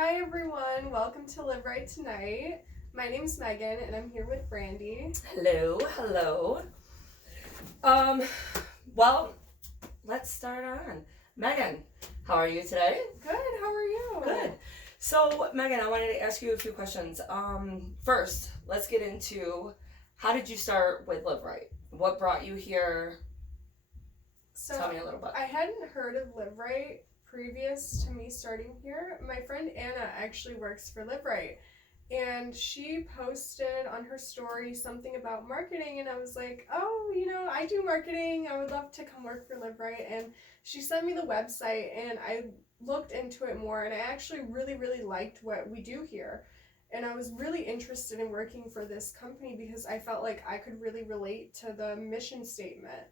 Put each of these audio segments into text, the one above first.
Hi everyone, welcome to Live Rite Tonight. My name's Megan and I'm here with Brandi. Hello. Um, well, let's start on. Megan, how are you today? Good, how are you? Good. So, Megan, I wanted to ask you a few questions. First, let's get into how did you start with Live Right? What brought you here? So, Tell me a little bit. I hadn't heard of Live Rite previous to me starting here. My friend Anna actually works for Live Rite. And she posted on her story something about marketing, and I was like, oh, I do marketing. I would love to come work for Live Right. And she sent me the website, and I looked into it more, and I actually really, really liked what we do here. And I was really interested in working for this company because I felt like I could really relate to the mission statement.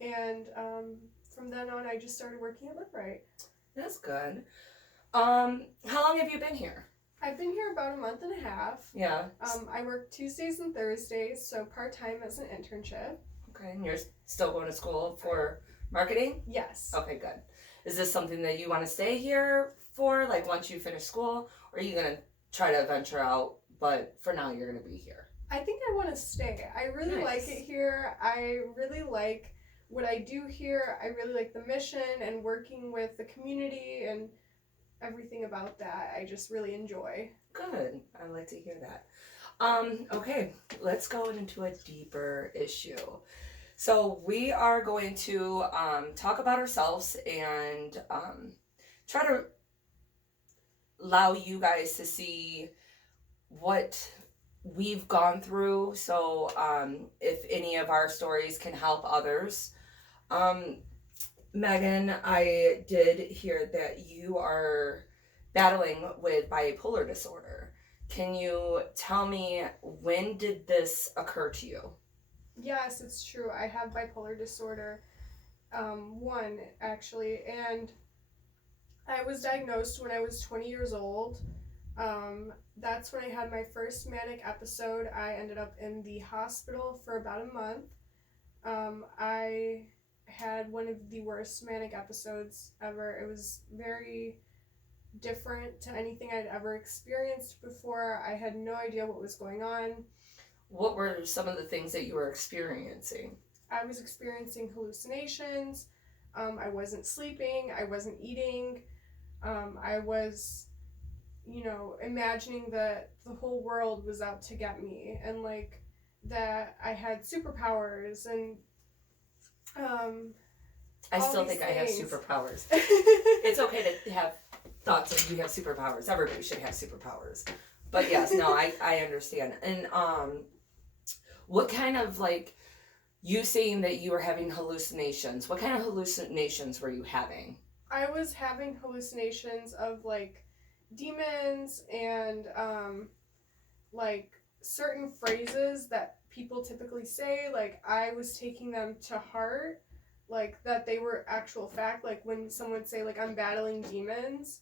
And from then on, I just started working at Live Right. That's good. How long have you been here? I've been here about a month and a half. Yeah. I work Tuesdays and Thursdays, so part-time as an internship. Okay, and you're still going to school for marketing? Yes. Okay, good. Is this something that you want to stay here for, like once you finish school, or are you going to try to venture out, but for now you're going to be here? I think I want to stay. I really like it here. I really like what I do here. I really like the mission and working with the community and everything about that. I just really enjoy. Good. I like to hear that. Okay, let's go into a deeper issue. So we are going to talk about ourselves and try to allow you guys to see what we've gone through. So if any of our stories can help others. Megan, I did hear that you are battling with bipolar disorder. Can you tell me, when did this occur to you? Yes, it's true. I have bipolar disorder. One, actually. And I was diagnosed when I was 20 years old. That's when I had my first manic episode. I ended up in the hospital for about a month. I had one of the worst manic episodes ever. It was very different to anything I'd ever experienced before. I had no idea what was going on. What were some of the things that you were experiencing? I was experiencing hallucinations. I wasn't sleeping. I wasn't eating. I was, imagining that the whole world was out to get me and like that I had superpowers and I still think I have superpowers. It's okay to have thoughts that you have superpowers. Everybody should have superpowers. But yes, no, I understand. And what kind of, like, you saying that you were having hallucinations, what kind of hallucinations were you having? I was having hallucinations of like demons and like certain phrases that people typically say. Like I was taking them to heart, like that they were actual fact. Like when someone would say like I'm battling demons,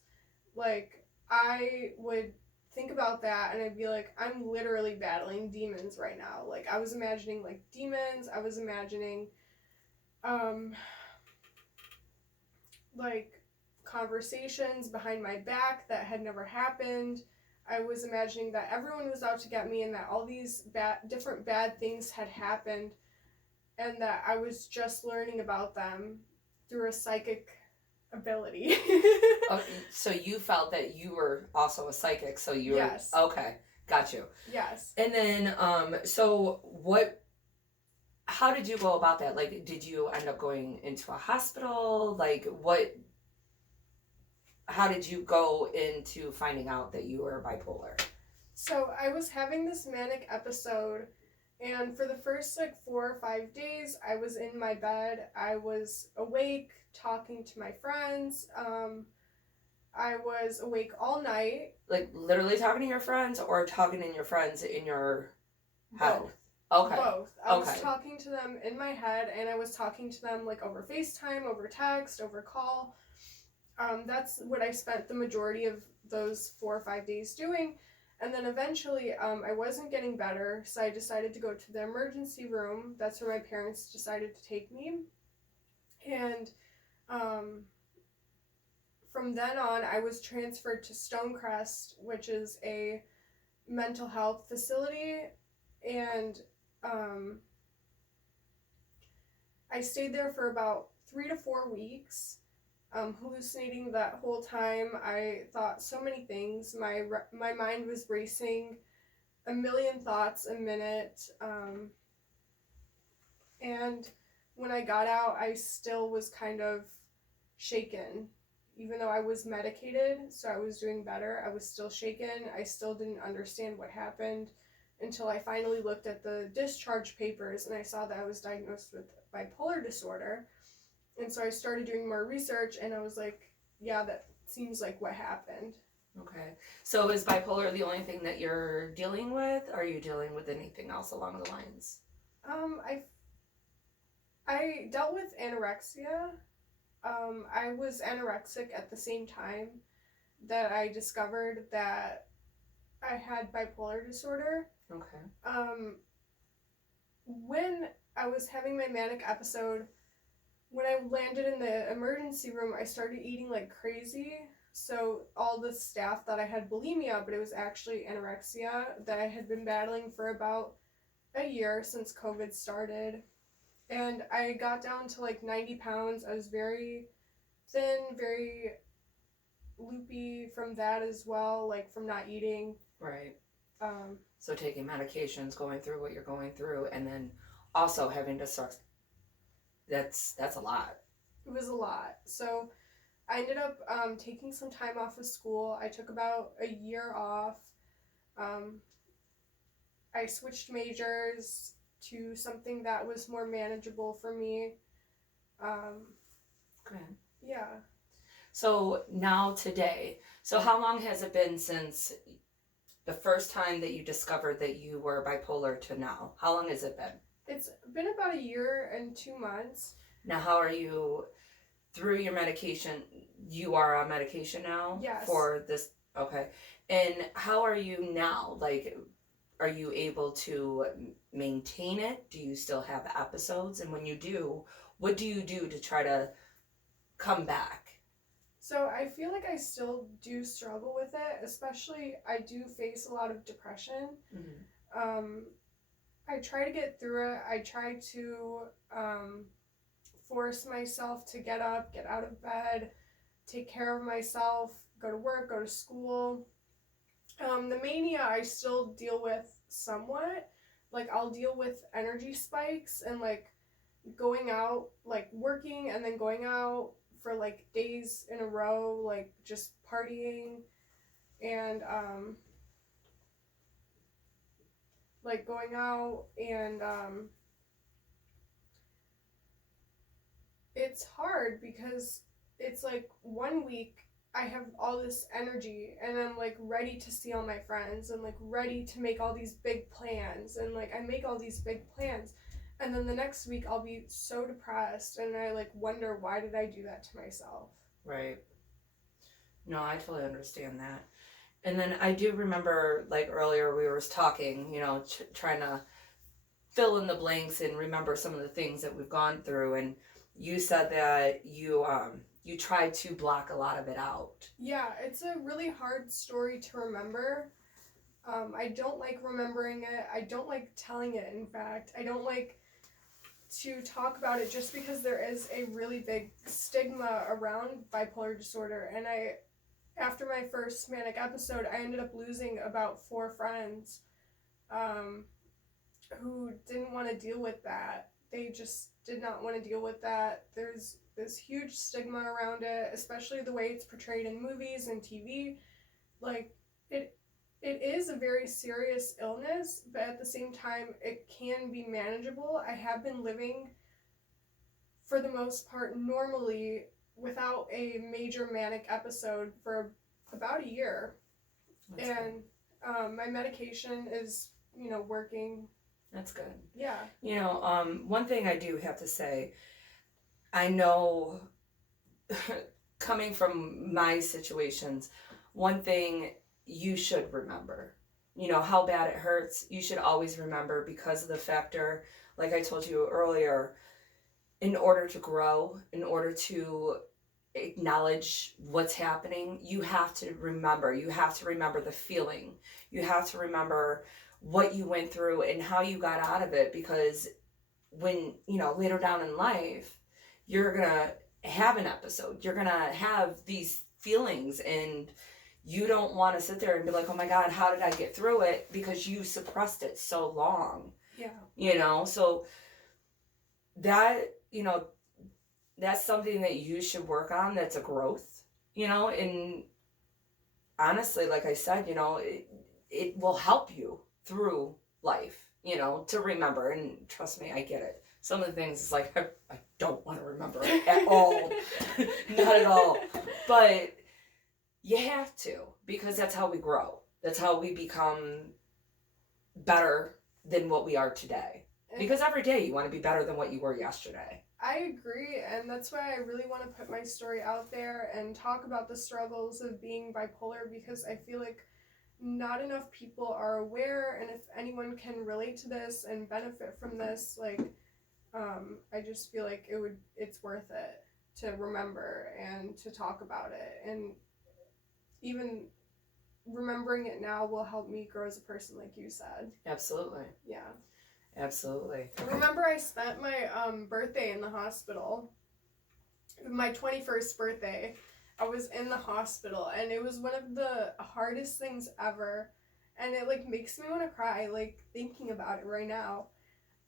like I would think about that and I'd be like, I'm literally battling demons right now. Like I was imagining like demons. I was imagining like conversations behind my back that had never happened. I was imagining that everyone was out to get me and that all these different bad things had happened and that I was just learning about them through a psychic ability. Oh, so you felt that you were also a psychic, so you were... Yes. Okay, got you. Yes. And then, so how did you go about that? Like, did you end up going into a hospital? Like, how did you go into finding out that you were bipolar? So I was having this manic episode, and for the first like 4 or 5 days, I was in my bed. I was awake, talking to my friends. I was awake all night. Like literally talking to your friends, or talking to your friends in your head? Both. Okay. Both. I was talking to them in my head, and I was talking to them like over FaceTime, over text, over call. That's what I spent the majority of those 4 or 5 days doing. And then eventually I wasn't getting better, so I decided to go to the emergency room. That's where my parents decided to take me. And from then on, I was transferred to Stonecrest, which is a mental health facility, and I stayed there for about 3 to 4 weeks, hallucinating that whole time. I thought so many things. My mind was racing a million thoughts a minute, and when I got out, I still was kind of shaken. Even though I was medicated, so I was doing better, I was still shaken. I still didn't understand what happened until I finally looked at the discharge papers and I saw that I was diagnosed with bipolar disorder. And so I started doing more research and I was like, yeah, that seems like what happened. Okay. So is bipolar the only thing that you're dealing with? Are you dealing with anything else along the lines? I dealt with anorexia. I was anorexic at the same time that I discovered that I had bipolar disorder. Okay. When I was having my manic episode, when I landed in the emergency room, I started eating like crazy. So all the staff thought I had bulimia, but it was actually anorexia that I had been battling for about a year since COVID started. And I got down to like 90 pounds. I was very thin, very loopy from that as well, like from not eating. Right. So taking medications, going through what you're going through, and then also having to start. That's a lot. It was a lot. So I ended up taking some time off of school. I took about a year off. I switched majors to something that was more manageable for me. Okay. Yeah. So now today, so how long has it been since the first time that you discovered that you were bipolar to now? How long has it been? It's been about a year and 2 months. Now, how are you through your medication? You are on medication now? Yes. For this? Okay. And how are you now? Like, are you able to maintain it? Do you still have episodes? And when you do, what do you do to try to come back? So I feel like I still do struggle with it, especially I do face a lot of depression. Mm-hmm. I try to get through it. I try to force myself to get up, get out of bed, take care of myself, go to work, go to school. The mania I still deal with somewhat. Like I'll deal with energy spikes and like going out, like working and then going out for like days in a row, like just partying and like going out and it's hard because it's like 1 week I have all this energy and I'm like ready to see all my friends and like ready to make all these big plans and like I make all these big plans and then the next week I'll be so depressed and I like wonder why did I do that to myself. Right. No, I totally understand that. And then I do remember, like earlier we were talking, you know, trying to fill in the blanks and remember some of the things that we've gone through. And you said that you tried to block a lot of it out. Yeah, it's a really hard story to remember. I don't like remembering it. I don't like telling it, in fact. I don't like to talk about it just because there is a really big stigma around bipolar disorder. And after my first manic episode, I ended up losing about 4 friends who didn't want to deal with that. They just did not want to deal with that. There's this huge stigma around it, especially the way it's portrayed in movies and TV. Like, it is a very serious illness, but at the same time, it can be manageable. I have been living, for the most part, normally without a major manic episode for about a year. That's and my medication is, working. That's good. Yeah. One thing I do have to say, I know coming from my situations, one thing you should remember, how bad it hurts, you should always remember because of the factor, like I told you earlier, in order to grow, in order to acknowledge what's happening, you have to remember. You have to remember the feeling. You have to remember what you went through and how you got out of it, because when, later down in life, you're going to have an episode. You're going to have these feelings, and you don't want to sit there and be like, oh my God, how did I get through it? Because you suppressed it so long. Yeah. So that, that's something that you should work on. That's a growth, and honestly, like I said, it will help you through life, to remember. And trust me, I get it. Some of the things is like, I don't want to remember it at all. Not at all. But you have to, because that's how we grow. That's how we become better than what we are today. Because every day you want to be better than what you were yesterday. I agree, and that's why I really want to put my story out there and talk about the struggles of being bipolar, because I feel like not enough people are aware, and if anyone can relate to this and benefit from this, like, I just feel like it's worth it to remember and to talk about it, and even remembering it now will help me grow as a person, like you said. Absolutely. Yeah. Absolutely. I remember I spent my birthday in the hospital. My 21st birthday, I was in the hospital, and it was one of the hardest things ever, and it like makes me want to cry, like thinking about it right now,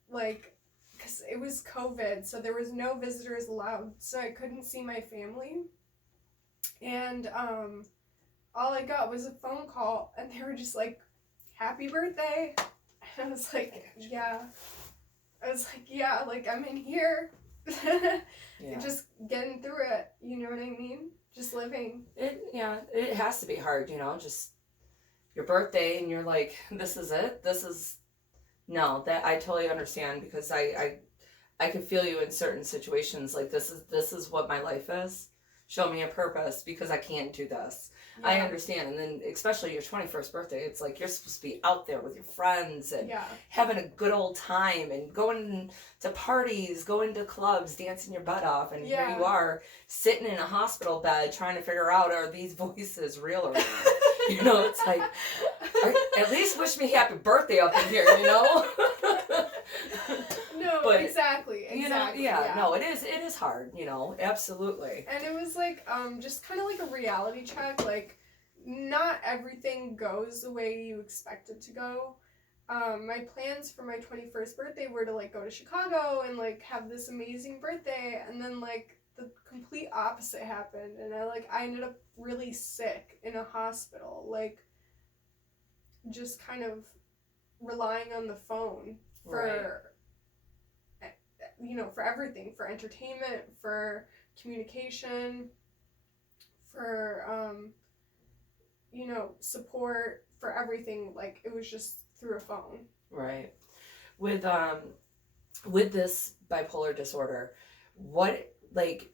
like, because it was COVID, so there was no visitors allowed, so I couldn't see my family, and all I got was a phone call, and they were just like, happy birthday. And I was like, yeah. Like, I'm in here. Yeah. Just getting through it, you know what I mean? Just living. It has to be hard, just your birthday, and you're like, this is it? No, that I totally understand, because I can feel you in certain situations, like this is what my life is. Show me a purpose, because I can't do this. Yeah. I understand. And then especially your 21st birthday, it's like you're supposed to be out there with your friends and having a good old time and going to parties, going to clubs, dancing your butt off. And here you are sitting in a hospital bed trying to figure out, are these voices real or not? It's like, at least wish me happy birthday up in here, No, but, exactly. No, it is hard, absolutely. And it was like, just kind of like a reality check, like, not everything goes the way you expect it to go. My plans for my 21st birthday were to, like, go to Chicago and, like, have this amazing birthday, and then, like, the complete opposite happened, and I ended up really sick in a hospital, like, just kind of relying on the phone for, for everything, for entertainment, for communication, for, support, for everything. Like, it was just through a phone. Right. With this bipolar disorder, what, like,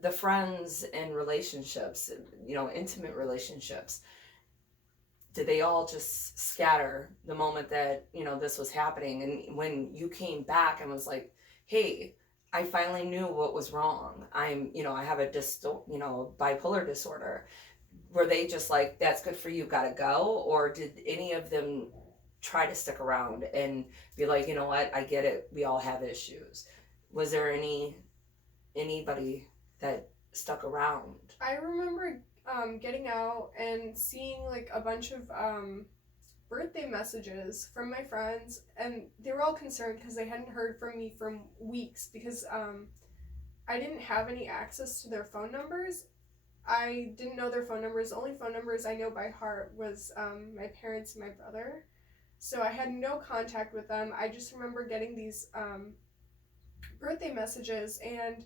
the friends and relationships, intimate relationships, did they all just scatter the moment that, this was happening? And when you came back and was like, hey, I finally knew what was wrong. I have a bipolar disorder. Were they just like, that's good for you, gotta go? Or did any of them try to stick around and be like, you know what, I get it, we all have issues? Was there anybody that stuck around? I remember getting out and seeing like a bunch of birthday messages from my friends, and they were all concerned because they hadn't heard from me for weeks, because I didn't have any access to their phone numbers. I didn't know their phone numbers. The only phone numbers I know by heart was my parents and my brother. So I had no contact with them. I just remember getting these birthday messages and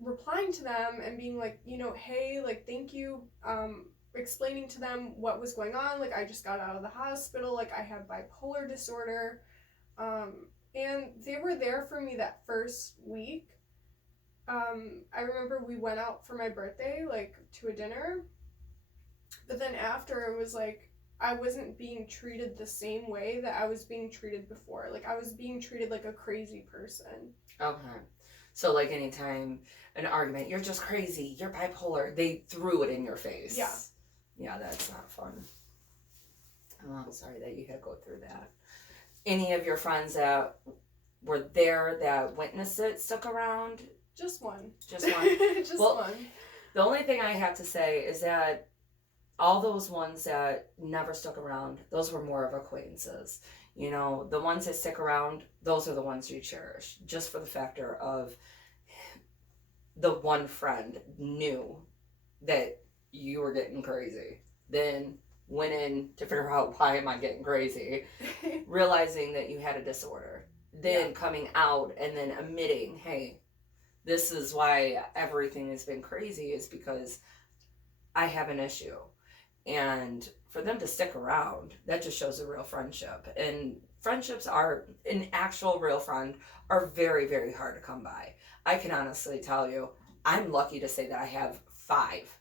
replying to them and being like, hey, like, thank you, explaining to them what was going on. Like, I just got out of the hospital. Like, I have bipolar disorder. And they were there for me that first week. I remember we went out for my birthday, like, to a dinner. But then after, it was like, I wasn't being treated the same way that I was being treated before. Like, I was being treated like a crazy person. Okay. So like anytime an argument, you're just crazy, you're bipolar, they threw it in your face. Yeah. Yeah, that's not fun. Oh, I'm sorry that you had to go through that. Any of your friends that were there that witnessed it stuck around? Just one. Just one? Just Well, one. The only thing I have to say is that all those ones that never stuck around, those were more of acquaintances. You know, the ones that stick around, those are the ones you cherish. Just for the factor of the one friend knew that you were getting crazy. Then went in to figure out, why am I getting crazy? Realizing that you had a disorder. Then coming out and then admitting, hey, this is why everything has been crazy, is because I have an issue. And for them to stick around, that just shows a real friendship. And friendships are, an actual real friend, are very, very hard to come by. I can honestly tell you, I'm lucky to say that I have five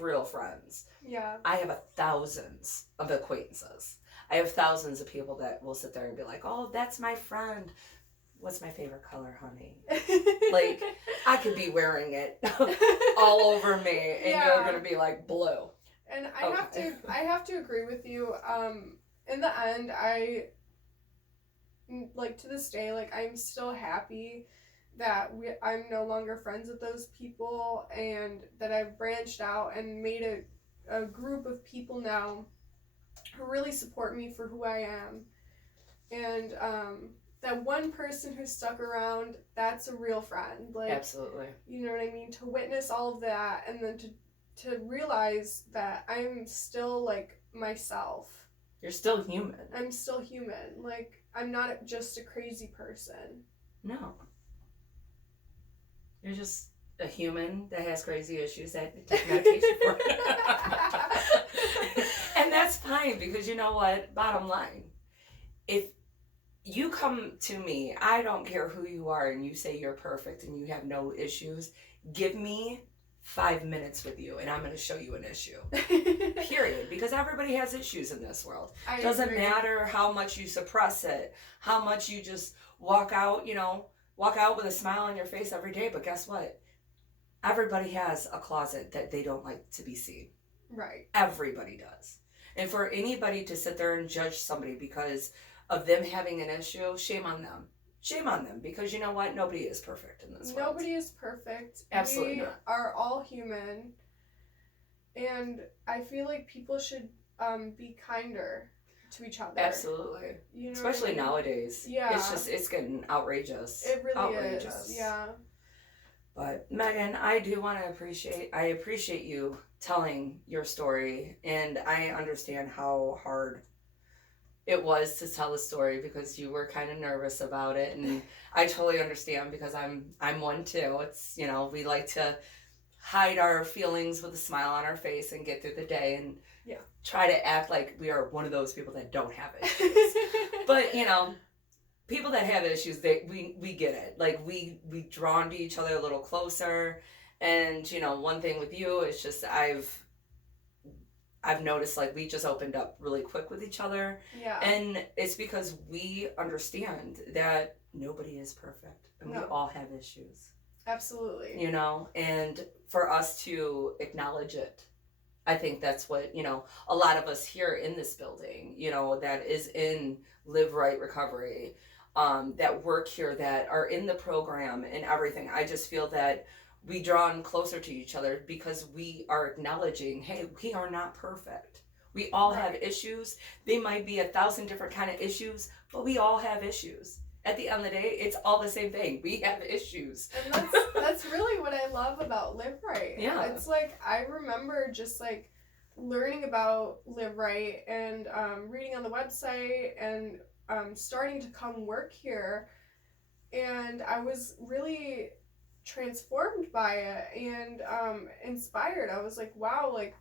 real friends. Yeah. I have thousands of acquaintances. I have thousands of people that will sit there and be like, oh, that's my friend. What's my favorite color, honey? Like, I could be wearing it all over me, and you're gonna be like, blue. And I have to agree with you. In the end, I like, to this day, like, I'm still happy that I'm no longer friends with those people, and that I've branched out and made a group of people now who really support me for who I am. And that one person who stuck around, that's a real friend. Like, absolutely. You know what I mean? To witness all of that, and then to realize that I'm still, like, myself. You're still human. I'm still human. Like, I'm not just a crazy person. No. You're just a human that has crazy issues that take medication for it. And that's fine, because you know what? Bottom line, if you come to me, I don't care who you are, and you say you're perfect and you have no issues, give me 5 minutes with you and I'm going to show you an issue. Period. Because everybody has issues in this world. It doesn't matter how much you suppress it, how much you just walk out with a smile on your face every day. But guess what? Everybody has a closet that they don't like to be seen. Right. Everybody does. And for anybody to sit there and judge somebody because of them having an issue, shame on them. Shame on them, because you know what? Nobody is perfect in this world. Nobody is perfect. Absolutely not. We are all human. And I feel like people should be kinder to each other. Absolutely. You know, especially nowadays. Yeah. It's getting outrageous. It really is. Yeah. But Megan, I do want to appreciate you telling your story, and I understand how hard it was to tell the story, because you were kind of nervous about it, and I totally understand, because I'm one too. It's, we like to hide our feelings with a smile on our face and get through the day, and try to act like we are one of those people that don't have issues. But people that have issues, we get it. Like, we drawn to each other a little closer, and one thing with you is just I've noticed, like, we just opened up really quick with each other. Yeah. And it's because we understand that nobody is perfect, and we all have issues. Absolutely. And for us to acknowledge it, I think that's what, a lot of us here in this building, that is in Live Right Recovery, that work here, that are in the program and everything. I just feel that we drawn closer to each other because we are acknowledging, hey, we are not perfect. We all have issues. They might be 1,000 different kind of issues, but we all have issues. At the end of the day, it's all the same thing. We have issues. And that's really what I love about Live Right. Yeah. It's like, I remember just like learning about Live Right and reading on the website and starting to come work here. And I was really transformed by it and inspired. I was like, wow, like,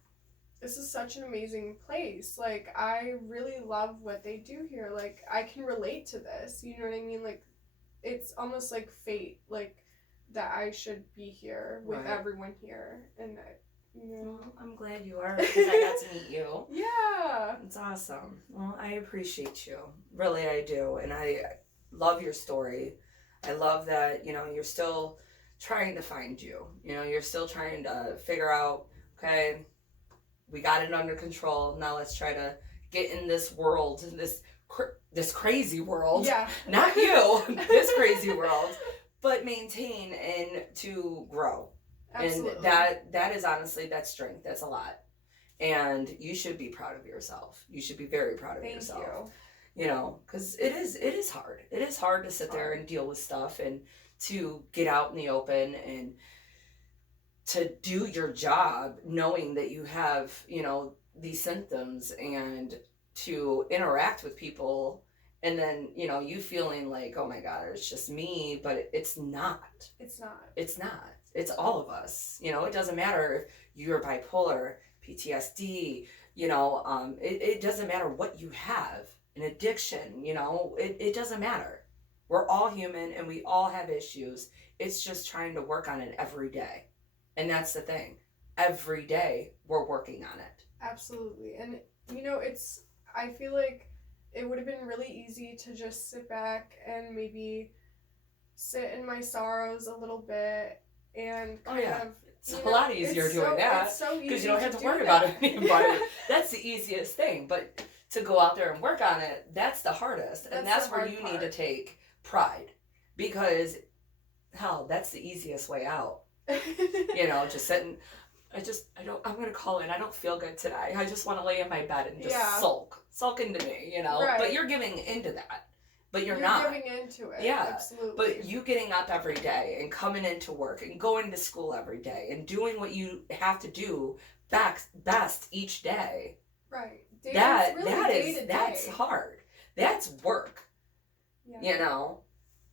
this is such an amazing place. Like, I really love what they do here. Like, I can relate to this. You know what I mean? Like, it's almost like fate, like, that I should be here with everyone here. And well, I'm glad you are, because I got to meet you. Yeah. It's awesome. Well, I appreciate you. Really, I do. And I love your story. I love that, you're still trying to find you. You know, you're still trying to figure out, okay, we got it under control. Now let's try to get in this world, this crazy world. Yeah. Not you, this crazy world, but maintain and to grow. Absolutely. And that is honestly, that's strength. That's a lot. And you should be proud of yourself. You should be very proud of yourself. Thank you. You know, because it is hard. It is hard to sit there and deal with stuff and to get out in the open and to do your job knowing that you have, you know, these symptoms, and to interact with people, and then, you know, you feeling like, oh my God, it's just me, but it's not. It's not. It's not. It's all of us. You know, it doesn't matter if you're bipolar, PTSD, you know, it doesn't matter what you have, an addiction, you know, it doesn't matter. We're all human and we all have issues. It's just trying to work on it every day. And that's the thing. Every day we're working on it. Absolutely. And, you know, I feel like it would have been really easy to just sit back and maybe sit in my sorrows a little bit and kind of. It's a lot easier doing that because you don't have to worry about anybody. That's the easiest thing. But to go out there and work on it, that's the hardest. And that's where you need to take pride, because hell, that's the easiest way out. You know, just sitting. I'm gonna call in. I don't feel good today. I just want to lay in my bed and just sulk into me. You know, right. But you're giving into that. But you're not giving into it. Yeah, absolutely. But you getting up every day and coming into work and going to school every day and doing what you have to do best each day. Right. That's hard. That's work. Yeah. You know,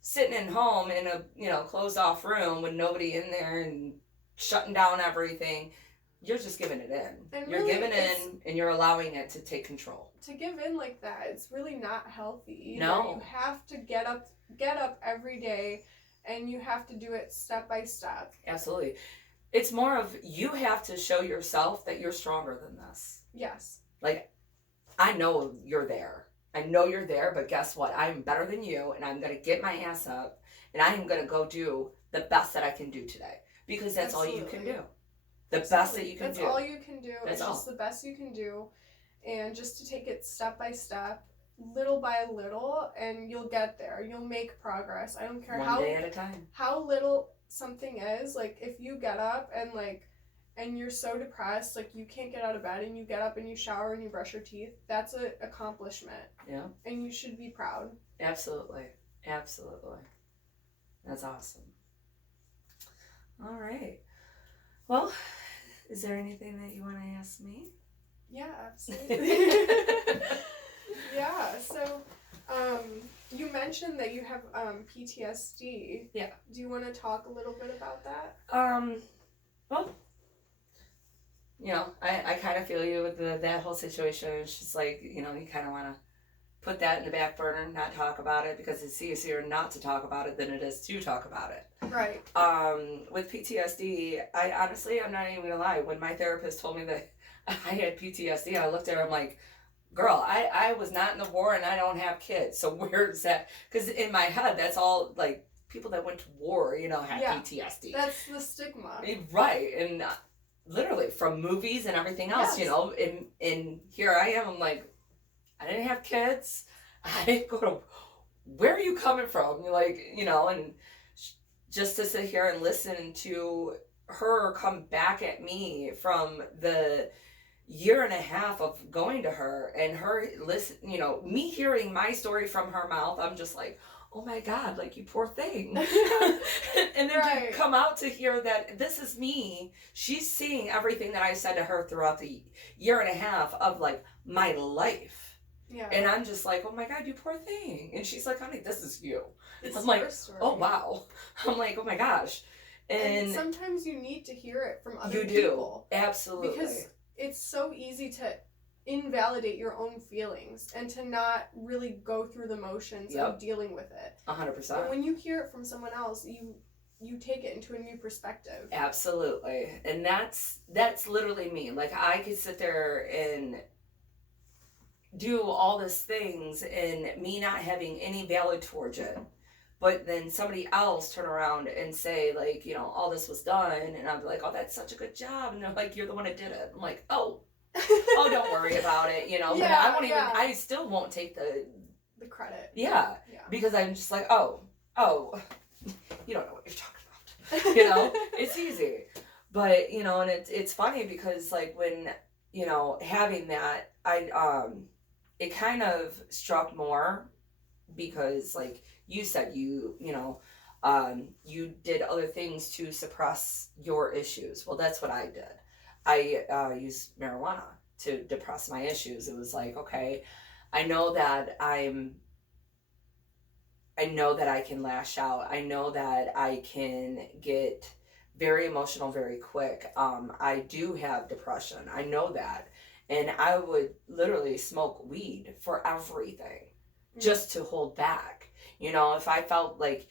sitting at home in a, you know, closed off room with nobody in there and shutting down everything. You're just giving it in. And you're really, giving in and you're allowing it to take control. To give in like that, it's really not healthy. No. You have to get up every day, and you have to do it step by step. Absolutely. It's more of, you have to show yourself that you're stronger than this. Yes. Like, I know you're there. I know you're there, but guess what? I'm better than you, and I'm going to get my ass up, and I am going to go do the best that I can do today. Because that's all you can do. The best that you can do. That's all you can do. That's it's just the best you can do. And just to take it step by step, little by little, and you'll get there. You'll make progress. I don't care One day at a time. How little something is. Like, if you get up and you're so depressed, like you can't get out of bed, and you get up and you shower and you brush your teeth, that's an accomplishment. Yeah. And you should be proud. Absolutely. Absolutely. That's awesome. All right. Well, is there anything that you want to ask me? Yeah, absolutely. Yeah, so you mentioned that you have PTSD. Yeah. Do you want to talk a little bit about that? Well, you know, I kind of feel you with that whole situation. It's just like, you know, you kind of want to put that in the back burner, not talk about it, because it's easier not to talk about it than it is to talk about it. Right. With PTSD, I'm not even gonna lie, when my therapist told me that I had PTSD, I looked at her, I'm like, girl, I was not in the war and I don't have kids, so where's that? Because in my head, that's all, like, people that went to war, you know, had PTSD. That's the stigma. Right, and literally from movies and everything else, you know, and here I am, I'm like, I didn't have kids, I didn't go to, where are you coming from? You're like, you know, and just to sit here and listen to her come back at me from the year and a half of going to her, and her listen, you know, me hearing my story from her mouth, I'm just like, oh my God, like, you poor thing. And then to come out to hear that this is me, she's seeing everything that I said to her throughout the year and a half of, like, my life. Yeah. And I'm just like, oh my God, you poor thing. And she's like, honey, this is you. It's I'm like, story. Oh wow. I'm like, oh my gosh. And sometimes you need to hear it from other people. You do. Absolutely. Because it's so easy to invalidate your own feelings and to not really go through the motions of dealing with it. 100%. But when you hear it from someone else, you take it into a new perspective. Absolutely. And that's literally me. Like, I could sit there and do all these things and me not having any value towards it. But then somebody else turn around and say, like, you know, all this was done, and I'm like, oh, that's such a good job, and they're like, you're the one that did it. I'm like, oh, don't worry about it, you know. But I won't even. I still won't take the credit. Yeah, because I'm just like, oh, you don't know what you're talking about. You know, it's easy. But, you know, and it's funny because, like, when, you know, having that, it kind of struck more because, like you said, you know, you did other things to suppress your issues. Well, that's what I did. I used marijuana to depress my issues. It was like, okay, I know that I can lash out. I know that I can get very emotional very quick. I do have depression. I know that. And I would literally smoke weed for everything just to hold back. You know, if I felt like,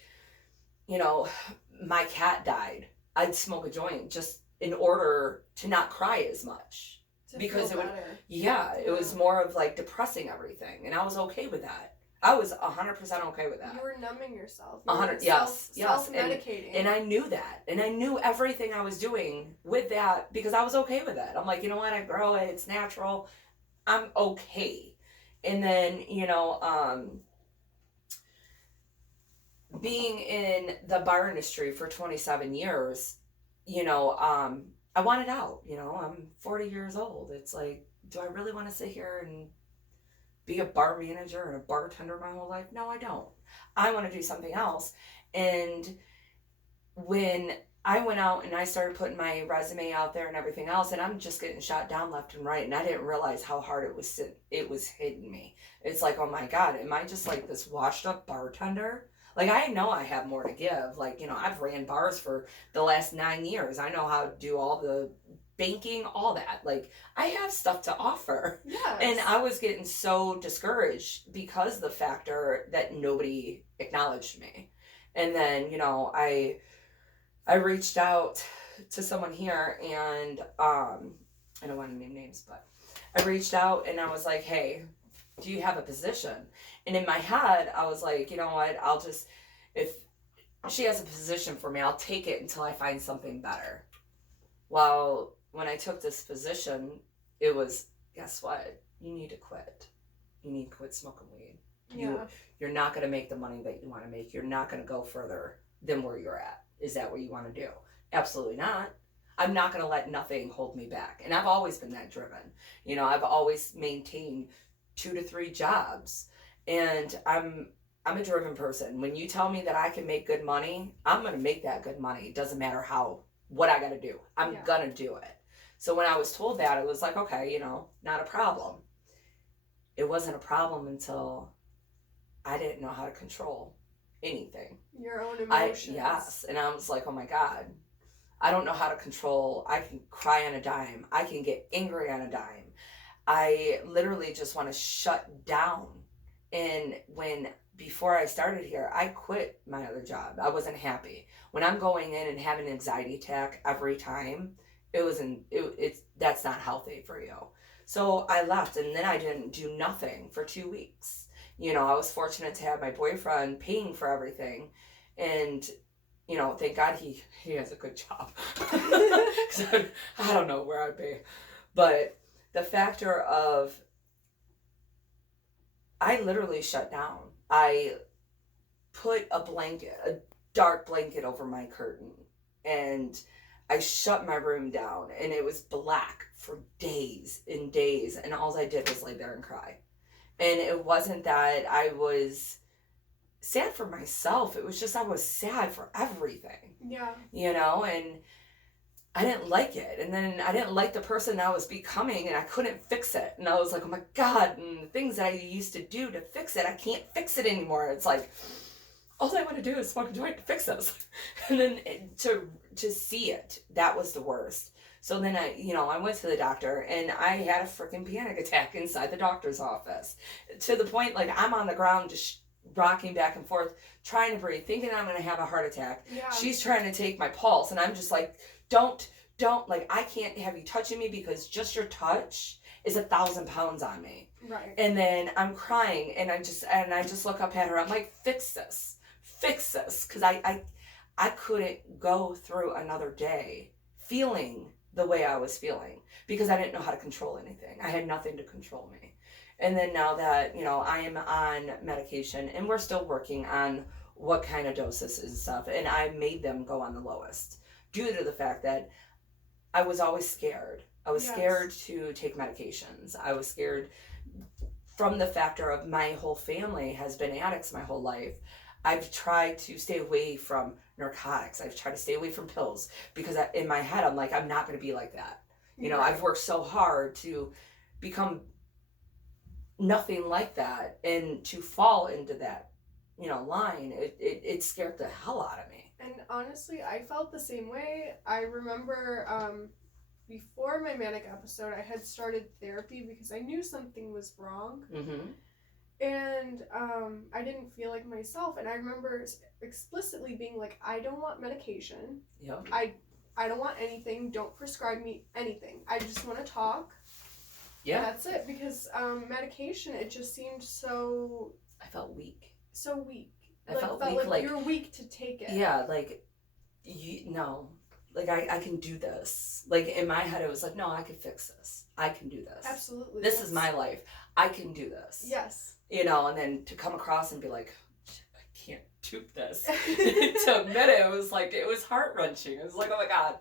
you know, my cat died, I'd smoke a joint just in order to not cry as much. Because it would, it was more of like depressing everything. And I was okay with that. I was 100% okay with that. You were numbing yourself. Yes. Self-medicating. And I knew that. And I knew everything I was doing with that because I was okay with it. I'm like, you know what? I grow it. It's natural. I'm okay. And then, you know, being in the bar industry for 27 years, you know, I wanted out. You know, I'm 40 years old. It's like, do I really want to sit here and be a bar manager and a bartender my whole life? No, I don't. I want to do something else. And when I went out and I started putting my resume out there and everything else, and I'm just getting shot down left and right, and I didn't realize how hard it was hitting me. It's like, oh my God, am I just like this washed up bartender? Like, I know I have more to give. Like, you know, I've ran bars for the last 9 years. I know how to do all the banking, all that. Like, I have stuff to offer. Yes. And I was getting so discouraged because of the factor that nobody acknowledged me. And then, you know, I reached out to someone here, and I don't want to name names, but I reached out and I was like, hey, do you have a position? And in my head, I was like, you know what, I'll just, if she has a position for me, I'll take it until I find something better. Well, when I took this position, it was, guess what? You need to quit. You need to quit smoking weed. Yeah. You're not going to make the money that you want to make. You're not going to go further than where you're at. Is that what you want to do? Absolutely not. I'm not going to let nothing hold me back. And I've always been that driven. You know, I've always maintained 2 to 3 jobs. And I'm a driven person. When you tell me that I can make good money, I'm going to make that good money. It doesn't matter what I got to do. I'm going to do it. So when I was told that, it was like, okay, you know, not a problem. It wasn't a problem until I didn't know how to control anything. Your own emotions. Yes. And I was like, oh my God, I don't know how to control. I can cry on a dime. I can get angry on a dime. I literally just want to shut down. And before I started here, I quit my other job. I wasn't happy. When I'm going in and having an anxiety attack every time, that's not healthy for you. So I left, and then I didn't do nothing for 2 weeks. You know, I was fortunate to have my boyfriend paying for everything, and, you know, thank God he has a good job. I don't know where I'd be. But the factor of, I literally shut down. I put a dark blanket over my curtain, and I shut my room down, and it was black for days and days, and all I did was lay there and cry. And it wasn't that I was sad for myself. It was just I was sad for everything. Yeah. You know, and I didn't like it. And then I didn't like the person I was becoming, and I couldn't fix it. And I was like, oh my God, and the things that I used to do to fix it, I can't fix it anymore. It's like, all I want to do is smoke a joint to fix this. And then to see it, that was the worst. So then I went to the doctor, and I had a freaking panic attack inside the doctor's office, to the point, like, I'm on the ground just rocking back and forth, trying to breathe, thinking I'm going to have a heart attack. Yeah. She's trying to take my pulse, and I'm just like, don't, like, I can't have you touching me, because just your touch is 1,000 pounds on me. Right. And then I'm crying, and I just look up at her. I'm like, fix fix this, because I couldn't go through another day feeling the way I was feeling because I didn't know how to control anything. I had nothing to control me. And then now that, I am on medication and we're still working on what kind of doses and stuff, and I made them go on the lowest due to the fact that I was always scared. I was scared to take medications. I was scared from the factor of my whole family has been addicts my whole life. I've tried to stay away from narcotics. I've tried to stay away from pills because in my head, I'm like, I'm not going to be like that. I've worked so hard to become nothing like that, and to fall into that, line, it scared the hell out of me. And honestly, I felt the same way. I remember before my manic episode, I had started therapy because I knew something was wrong. Mm-hmm. And I didn't feel like myself. And I remember explicitly being like, I don't want medication. Yep. I don't want anything. Don't prescribe me anything. I just want to talk. Yeah. That's it. Because medication, it just seemed so... I felt weak. So weak. I felt weak. Like you're weak to take it. Yeah, like, I can do this. Like, in my head, it was like, no, I can fix this. I can do this. Absolutely. This is my life. I can do this. Yes. And then to come across and be like, I can't do this. To admit it, it was heart-wrenching. It was like, oh my God.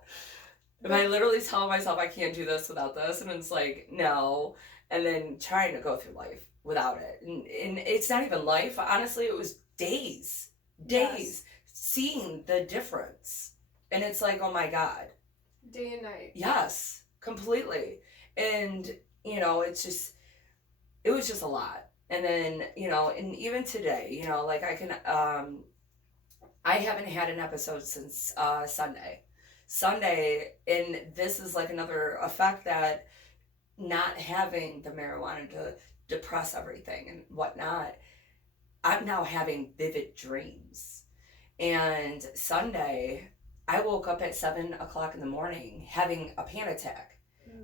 Am I literally telling myself I can't do this without this? And it's like, no. And then trying to go through life without it. And it's not even life. Honestly, it was days. Yes. Seeing the difference. And it's like, oh my God. Day and night. Yes, completely. And, it was just a lot. And then, and even today, I haven't had an episode since Sunday, and this is like another effect that not having the marijuana to depress everything and whatnot, I'm now having vivid dreams. And Sunday, I woke up at 7 o'clock in the morning having a panic attack.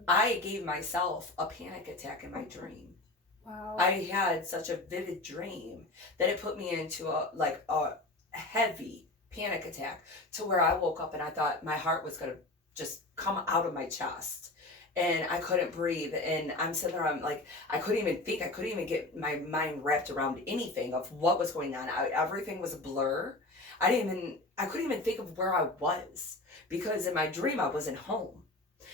I gave myself a panic attack in my dream. Wow. I had such a vivid dream that it put me into a heavy panic attack to where I woke up and I thought my heart was going to just come out of my chest. And I couldn't breathe. And I'm sitting there, I'm like, I couldn't even think. I couldn't even get my mind wrapped around anything of what was going on. Everything was a blur. I couldn't even think of where I was because in my dream I wasn't home.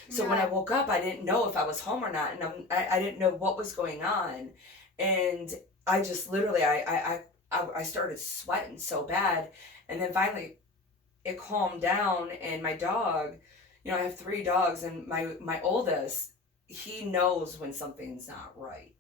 So when I woke up, I didn't know if I was home or not, and I didn't know what was going on, and I just literally I started sweating so bad, and then finally it calmed down, and my dog, I have 3 dogs, and my oldest, he knows when something's not right.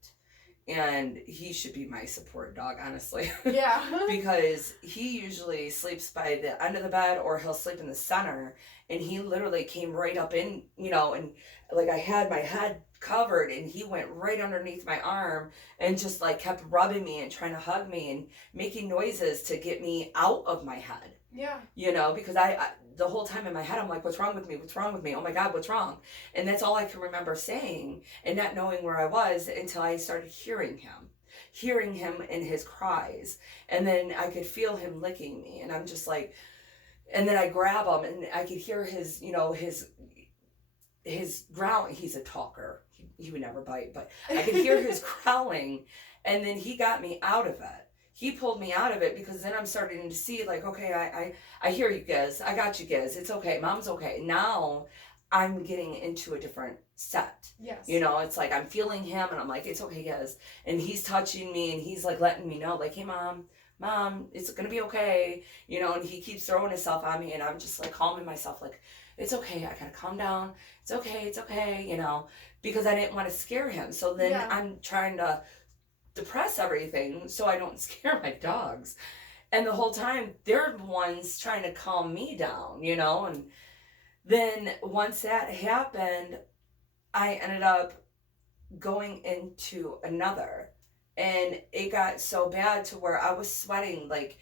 And he should be my support dog, honestly. Yeah. Because he usually sleeps by the end of the bed or he'll sleep in the center. And he literally came right up in, and like I had my head covered and he went right underneath my arm and just like kept rubbing me and trying to hug me and making noises to get me out of my head. Yeah. Because I the whole time in my head, I'm like, what's wrong with me? What's wrong with me? Oh my God, what's wrong? And that's all I can remember saying and not knowing where I was until I started hearing him in his cries. And then I could feel him licking me. And I'm just like, and then I grab him and I could hear his growl. He's a talker. He would never bite, but I could hear his growling. And then he got me out of it. He pulled me out of it because then I'm starting to see like, okay, I hear you guys. I got you guys. It's okay. Mom's okay. Now I'm getting into a different set. Yes. It's like I'm feeling him and I'm like, it's okay, guys. And he's touching me and he's like letting me know like, hey, mom, it's going to be okay. And he keeps throwing himself on me and I'm just like calming myself like, it's okay. I got to calm down. It's okay. Because I didn't want to scare him. So then I'm trying to depress everything so I don't scare my dogs. And the whole time they're the ones trying to calm me down, and then once that happened, I ended up going into another, and it got so bad to where I was sweating. Like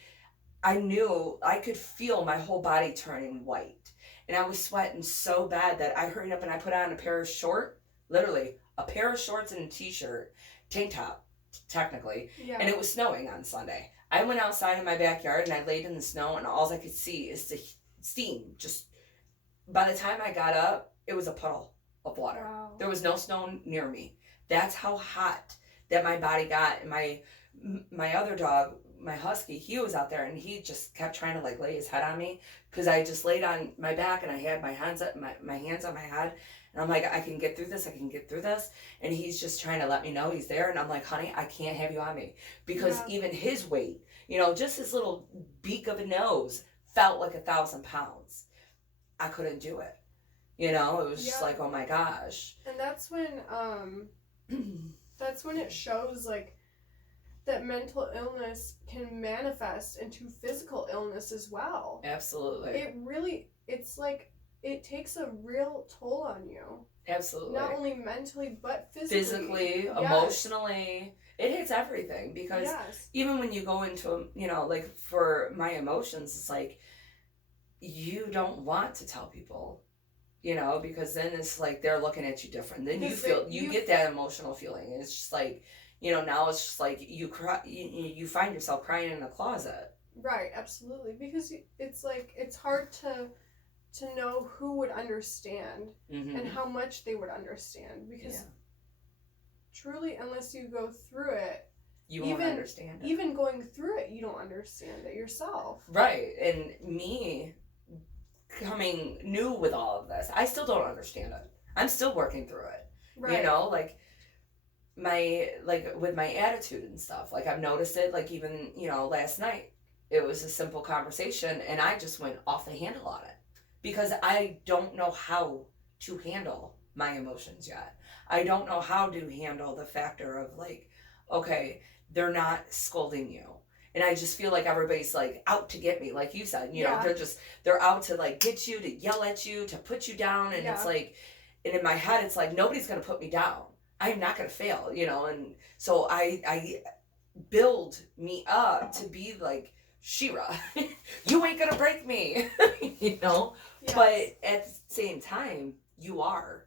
I knew I could feel my whole body turning white, and I was sweating so bad that I hurried up and I put on a pair of shorts and a t-shirt, tank top. technically, Yeah. and it was snowing on Sunday. I went outside in my backyard and I laid in the snow, and all I could see is the steam. Just by the time I got up, it was a puddle of water. Wow. There was no snow near me. That's how hot that my body got. And my other dog, my husky, he was out there and he just kept trying to like lay his head on me because I just laid on my back and I had my hands up, my hands on my head, and I'm like, I can get through this, and he's just trying to let me know he's there, and I'm like, honey, I can't have you on me, because even his weight, just his little beak of a nose felt like 1,000 pounds. I couldn't do it. It was just like, oh my gosh. And that's when it shows like that mental illness can manifest into physical illness as well. Absolutely. It's like it takes a real toll on you. Absolutely. Not only mentally but physically. Emotionally. It hits everything, because even when you go into, like for my emotions, it's like you don't want to tell people, because then it's like they're looking at you different. Then you get that emotional feeling. It's just like, now it's just like you cry, you find yourself crying in a closet. Right, absolutely. Because it's like, it's hard to know who would understand and how much they would understand. Because truly, unless you go through it, you won't understand it. Even going through it, you don't understand it yourself. Right. And me coming new with all of this, I still don't understand it. I'm still working through it. Right. Like with my attitude and stuff, like I've noticed it, like even, last night, it was a simple conversation and I just went off the handle on it because I don't know how to handle my emotions yet. I don't know how to handle the factor of like, okay, they're not scolding you. And I just feel like everybody's like out to get me, like you said, they're out to like get you, to yell at you, to put you down. And it's like, and in my head, it's like, nobody's going to put me down. I'm not going to fail, and so I build me up to be like, Shira, you ain't going to break me, but at the same time, you are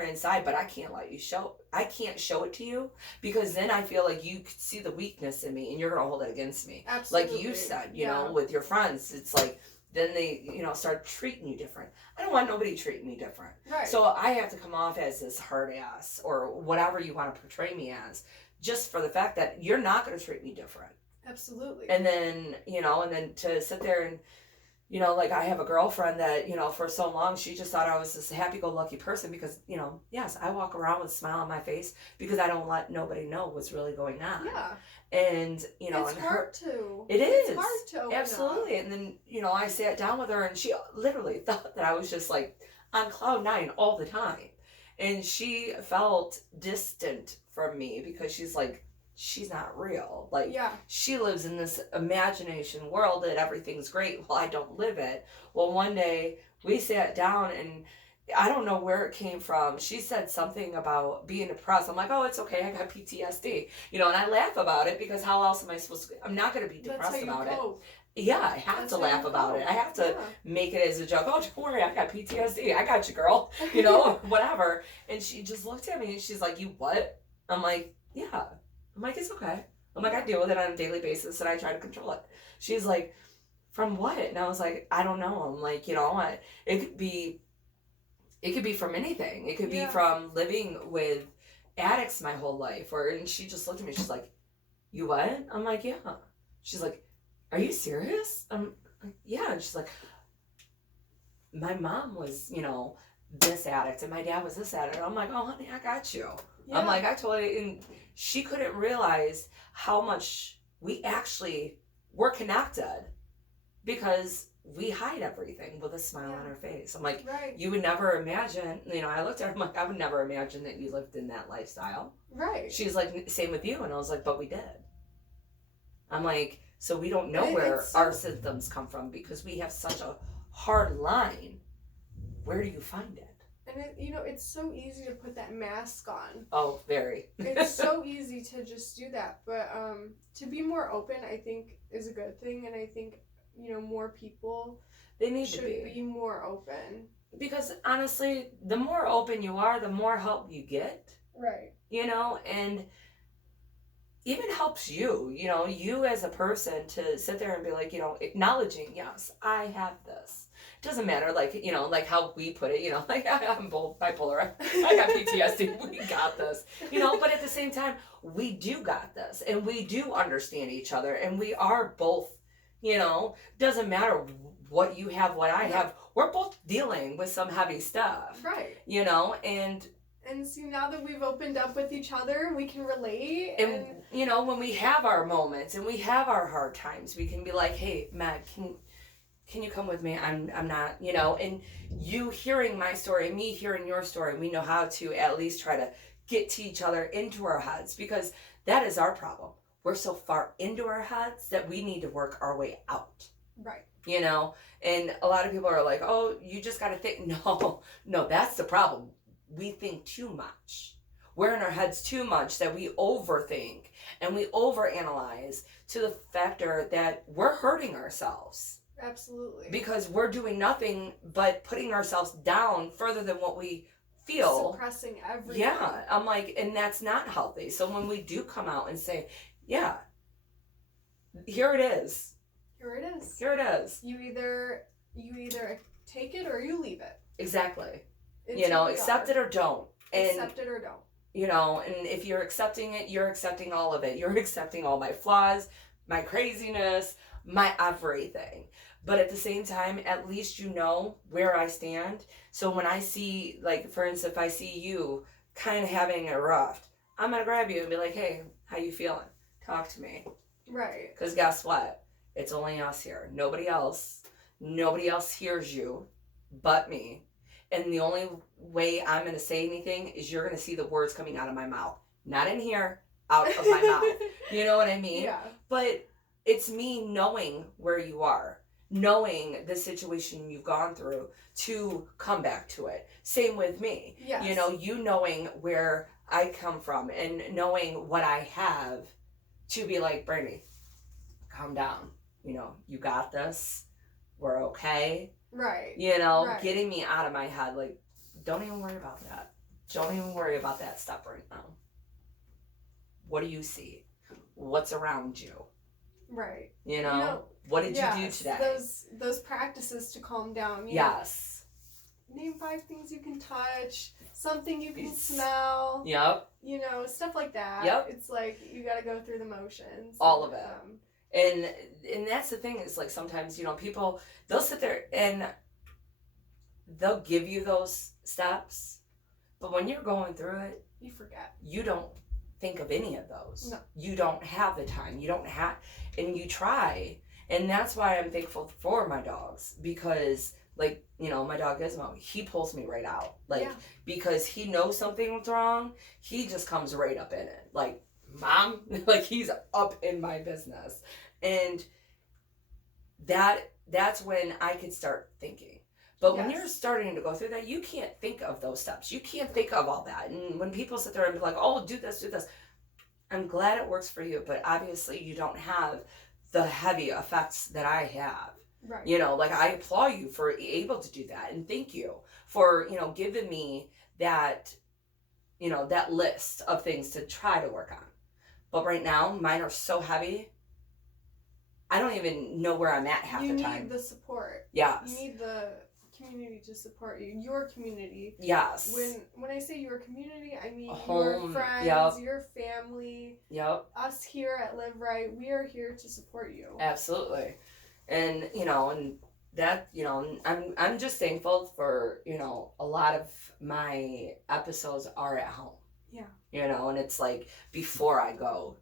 inside, but I can't show it to you, because then I feel like you could see the weakness in me and you're going to hold it against me. Absolutely. Like you said, with your friends, it's like, then they, start treating you different. I don't want nobody treating me different. Right. So I have to come off as this hard ass or whatever you want to portray me as, just for the fact that you're not going to treat me different. Absolutely. And then, and then to sit there and, like I have a girlfriend that, for so long, she just thought I was this happy-go-lucky person because, yes, I walk around with a smile on my face because I don't let nobody know what's really going on. Yeah. And, it's hard to. It is. It's hard to open Absolutely. up. And then, I sat down with her and she literally thought that I was just like on cloud nine all the time. And she felt distant from me because she's like, she's not real. Like, she lives in this imagination world that everything's great. Well, I don't live it. Well, one day we sat down and I don't know where it came from. She said something about being depressed. I'm like, oh, it's okay. I got PTSD. And I laugh about it because how else am I supposed to? I'm not going to be depressed about it. Yeah, I have to laugh about it. I have to make it as a joke. Oh, don't worry, I got PTSD. I got you, girl. Whatever. And she just looked at me and she's like, you what? I'm like, yeah. I'm like, it's okay. I'm like, I deal with it on a daily basis and I try to control it. She's like, from what? And I was like, I don't know. I'm like, it could be from anything. It could be from living with addicts my whole life. And she just looked at me. She's like, you what? I'm like, yeah. She's like, are you serious? I'm like, yeah. And she's like, my mom was, this addict and my dad was this addict. I'm like, oh, honey, I got you. Yeah. I'm like, I totally, and she couldn't realize how much we actually were connected because we hide everything with a smile on our face. I'm like, you would never imagine, I looked at her, I'm like, I would never imagine that you lived in that lifestyle. Right. She's like, same with you. And I was like, but we did. I'm like, so we don't know where our symptoms come from because we have such a hard line. Where do you find it? And it's so easy to put that mask on. Oh, very. It's so easy to just do that. But to be more open, I think, is a good thing. And I think, more people should be more open. Because honestly, the more open you are, the more help you get. Right. And even helps you, you as a person to sit there and be like, acknowledging, yes, I have this. It doesn't matter, like, like how we put it, like, I'm both bipolar, I got PTSD, we got this, but at the same time, we do got this, and we do understand each other, and we are both, doesn't matter what you have, what I have, we're both dealing with some heavy stuff. Right. And see, now that we've opened up with each other, we can relate. And when we have our moments and we have our hard times, we can be like, hey, Matt, can you come with me? I'm not, and you hearing my story, me hearing your story, we know how to at least try to get to each other into our heads, because that is our problem. We're so far into our heads that we need to work our way out. Right. And a lot of people are like, oh, you just got to think. No, that's the problem. We think too much. We're in our heads too much that we overthink and we overanalyze to the factor that we're hurting ourselves. Absolutely. Because we're doing nothing but putting ourselves down further than what we feel. Suppressing everything. Yeah. I'm like, and that's not healthy. So when we do come out and say, yeah, here it is. Here it is. Here it is. You either take it or you leave it. Exactly. It's accept it or don't. Accept it or don't. And if you're accepting it, you're accepting all of it. You're accepting all my flaws, my craziness, my everything. But at the same time, at least you know where I stand. So when I see, like, for instance, if I see you kind of having a rough, I'm going to grab you and be like, hey, how you feeling? Talk to me. Right. Because guess what? It's only us here. Nobody else hears you but me. And the only way I'm going to say anything is you're going to see the words coming out of my mouth. Not in here, out of my mouth. You know what I mean? Yeah. But it's me knowing where you are, knowing the situation you've gone through to come back to it. Same with me. Yes. You knowing where I come from and knowing what I have to be like, Brandi, calm down. You got this. We're okay. Right. Right. Getting me out of my head. Like, don't even worry about that. Don't even worry about that stuff right now. What do you see? What's around you? Right. What did you do today? Those practices to calm down. Yes. Name 5 things you can touch, something you can smell. Yep. Stuff like that. Yep. It's like you got to go through the motions. All of it. And that's the thing is, like, sometimes, people, they'll sit there and they'll give you those steps, but when you're going through it, you forget. You don't think of any of those. No. You don't have the time. You don't have, and you try. And that's why I'm thankful for my dogs, because, like, my dog Gizmo, he pulls me right out. Like, because he knows something's wrong, he just comes right up in it. Like, Mom, like, he's up in my business. And that's when I could start thinking. But when you're starting to go through that, you can't think of those steps. You can't think of all that. And when people sit there and be like, oh, do this, I'm glad it works for you. But obviously you don't have the heavy effects that I have. Right. Like, I applaud you for able to do that. And thank you for, giving me that, that list of things to try to work on. But right now, mine are so heavy, I don't even know where I'm at half the time. You need the support. Yes. You need the community to support you. Your community. Yes. When I say your community, I mean home, your friends, your family. Yep. Us here at Live Right, we are here to support you. Absolutely. And, and that, I'm just thankful for, a lot of my episodes are at home. Yeah. And it's like before I go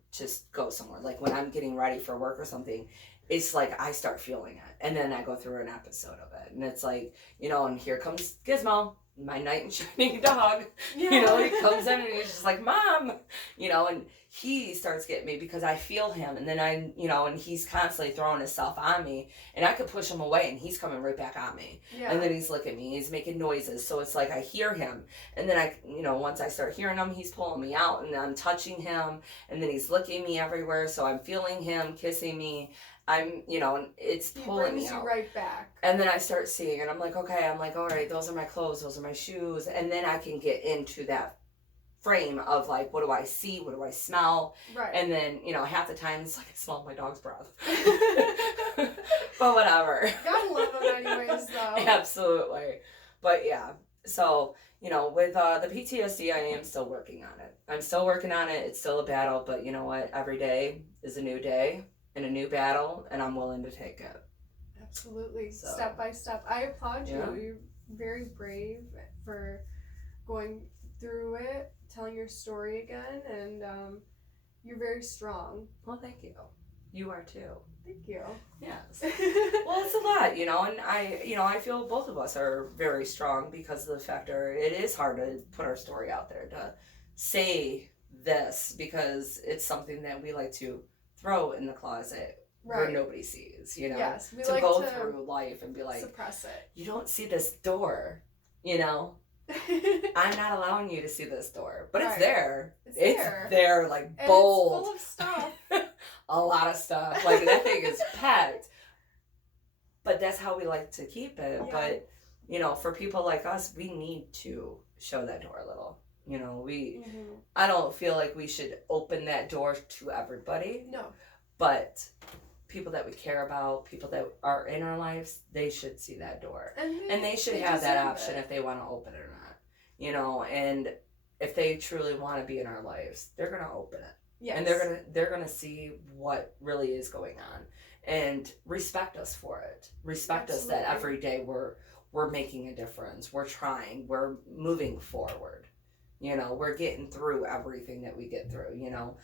somewhere, like when I'm getting ready for work or something, it's like I start feeling it, and then I go through an episode of it, and it's like, and here comes Gizmo, my knight in shining dog. Yeah. He comes in and he's just like, Mom, and he starts getting me because I feel him, and then I, and he's constantly throwing himself on me, and I could push him away and he's coming right back on me. Yeah. And then he's licking at me, he's making noises, so it's like I hear him, and then I, once I start hearing him, he's pulling me out, and I'm touching him, and then he's licking me everywhere, so I'm feeling him kissing me. I'm, and it's pulling me out. He brings you right back. And then I start seeing it. I'm like, okay, all right, those are my clothes, those are my shoes, and then I can get into that frame of like, what do I see? What do I smell? Right. And then, you know, half the time it's like I smell my dog's breath. But whatever. Gotta love them anyways, though. Absolutely. But yeah, so, you know, with the PTSD, I am still working on it. I'm still working on it. It's still a battle, but you know what? Every day is a new day and a new battle, and I'm willing to take it. Absolutely. So, step by step. I applaud you. Yeah. You're very brave for going through it, telling your story again, and you're very strong. Well, thank you. You are too. Thank you. Yes. Well, it's a lot, you know, and I feel both of us are very strong because of the factor it is hard to put our story out there, to say this, because it's something that we like to throw in the closet where nobody sees, you know. Yes, we to like go to through life and be like, suppress it. You don't see this door, you know. I'm not allowing you to see this door, but it's there. It's there, like and bold. It's full of stuff. A lot of stuff. Like that thing is packed. But that's how we like to keep it. Yeah. But, you know, for people like us, we need to show that door a little. You know, I don't feel like we should open that door to everybody. No. But people that we care about, people that are in our lives, they should see that door. And they should have that option if they want to open it or not. You know, and if they truly want to be in our lives, they're going to open it. Yes. And they're gonna see what really is going on, and respect us for it. Respect us that every day we're making a difference. We're trying. We're moving forward. You know, we're getting through everything that we get through. You know,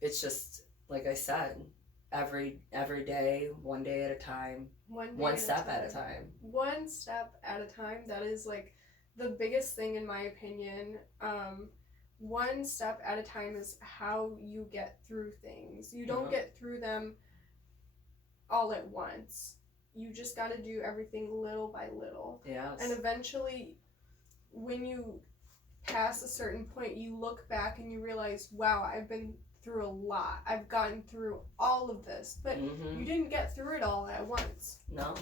it's just like I said, every day, one day at a time, one step at a time. One step at a time. That is like the biggest thing in my opinion. One step at a time is how you get through things. You don't get through them all at once. You just got to do everything little by little. Yes. And eventually, when you pass a certain point, you look back and you realize, wow, I've been through a lot. I've gotten through all of this. But you didn't get through it all at once. No.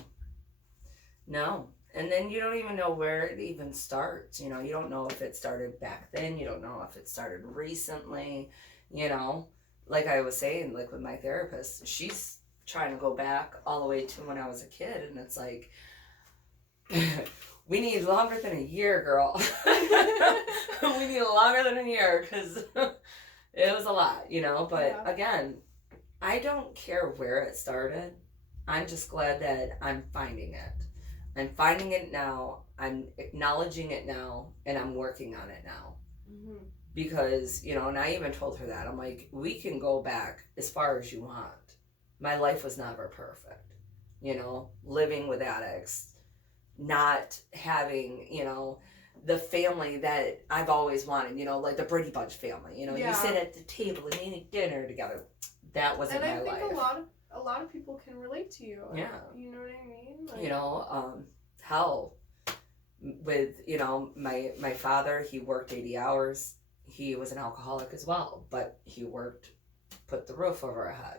And then you don't even know where it even starts. You know, you don't know if it started back then. You don't know if it started recently. You know, like I was saying, like with my therapist, she's trying to go back all the way to when I was a kid. And it's like, we need longer than a year, girl. We need longer than a year because it was a lot, you know. But again, I don't care where it started. I'm just glad that I'm finding it. I'm finding it now, I'm acknowledging it now, and I'm working on it now. Because, you know, and I even told her that. I'm like, we can go back as far as you want. My life was never perfect. You know, living with addicts, not having, you know, the family that I've always wanted, you know, like the Brady Bunch family. You know, you sit at the table and you eat dinner together. That wasn't my life. And I think a lot of people can relate to you. Yeah. You know what I mean? Like, you know, hell, with, you know, my father, he worked 80 hours. He was an alcoholic as well, but he worked, put the roof over our head.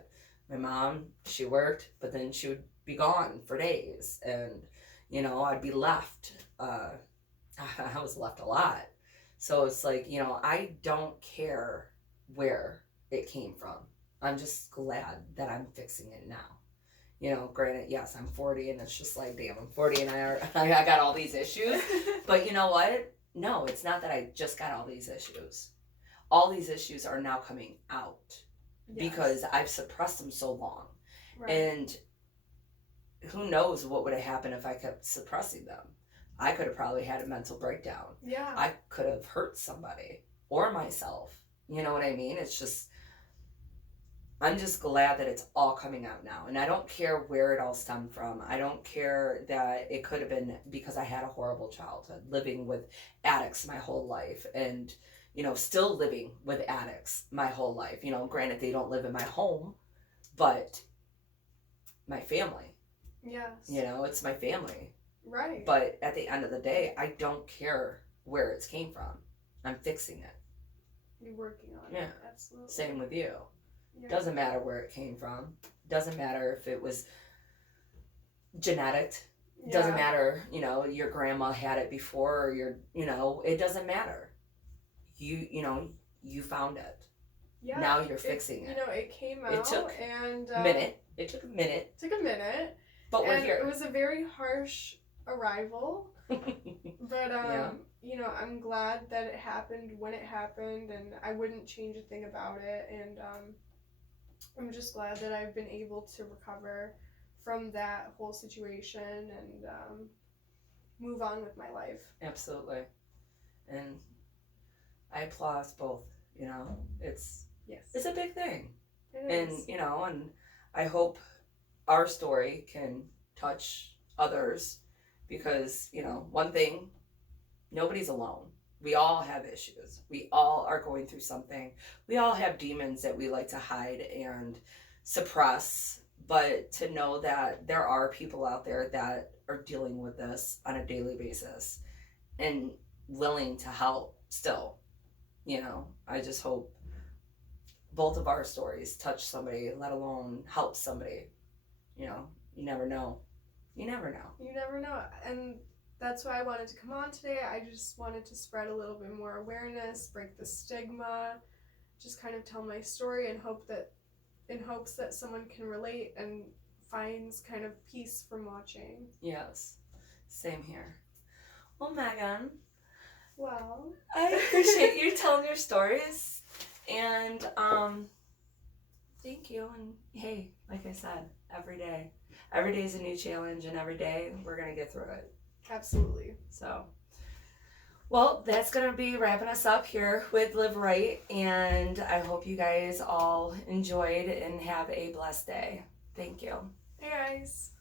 My mom, she worked, but then she would be gone for days. And, you know, I'd be left. I was left a lot. So it's like, you know, I don't care where it came from. I'm just glad that I'm fixing it now. You know, granted, yes, I'm 40 and it's just like, damn, I'm 40 and I got all these issues. But you know what? No, it's not that I just got all these issues. All these issues are now coming out because I've suppressed them so long. Right. And who knows what would have happened if I kept suppressing them. I could have probably had a mental breakdown. Yeah. I could have hurt somebody or myself. You know what I mean? It's just, I'm just glad that it's all coming out now. And I don't care where it all stemmed from. I don't care that it could have been because I had a horrible childhood, living with addicts my whole life. And, you know, still living with addicts my whole life. You know, granted, they don't live in my home, but my family. Yes. You know, it's my family. Right. But at the end of the day, I don't care where it came from. I'm fixing it. You're working on it. Absolutely. Same with you. Yeah. Doesn't matter where it came from. Doesn't matter if it was genetic. Doesn't matter, you know, your grandma had it before or your, you know, it doesn't matter. You know, you found it. Yeah. Now you're fixing it. You know, it came out It took and a minute. It took a minute. Took a minute. But we're here. It was a very harsh arrival. But Yeah. you know, I'm glad that it happened when it happened, and I wouldn't change a thing about it. And I'm just glad that I've been able to recover from that whole situation and move on with my life. Absolutely. And I applaud us both, you know. It's a big thing. It and is. You know, and I hope our story can touch others because, you know, one thing, nobody's alone. We all have issues. We all are going through something. We all have demons that we like to hide and suppress, but to know that there are people out there that are dealing with this on a daily basis and willing to help still, you know, I just hope both of our stories touch somebody, let alone help somebody. You know, you never know. You never know. You never know. And that's why I wanted to come on today. I just wanted to spread a little bit more awareness, break the stigma, just kind of tell my story and in hopes that someone can relate and finds kind of peace from watching. Yes. Same here. Well, Megan. Well, I appreciate you telling your stories. And thank you. And hey, like I said, every day is a new challenge, and every day we're gonna get through it. Absolutely. So, well, that's gonna be wrapping us up here with Live Right, and I hope you guys all enjoyed and have a blessed day. Thank you. Hey guys.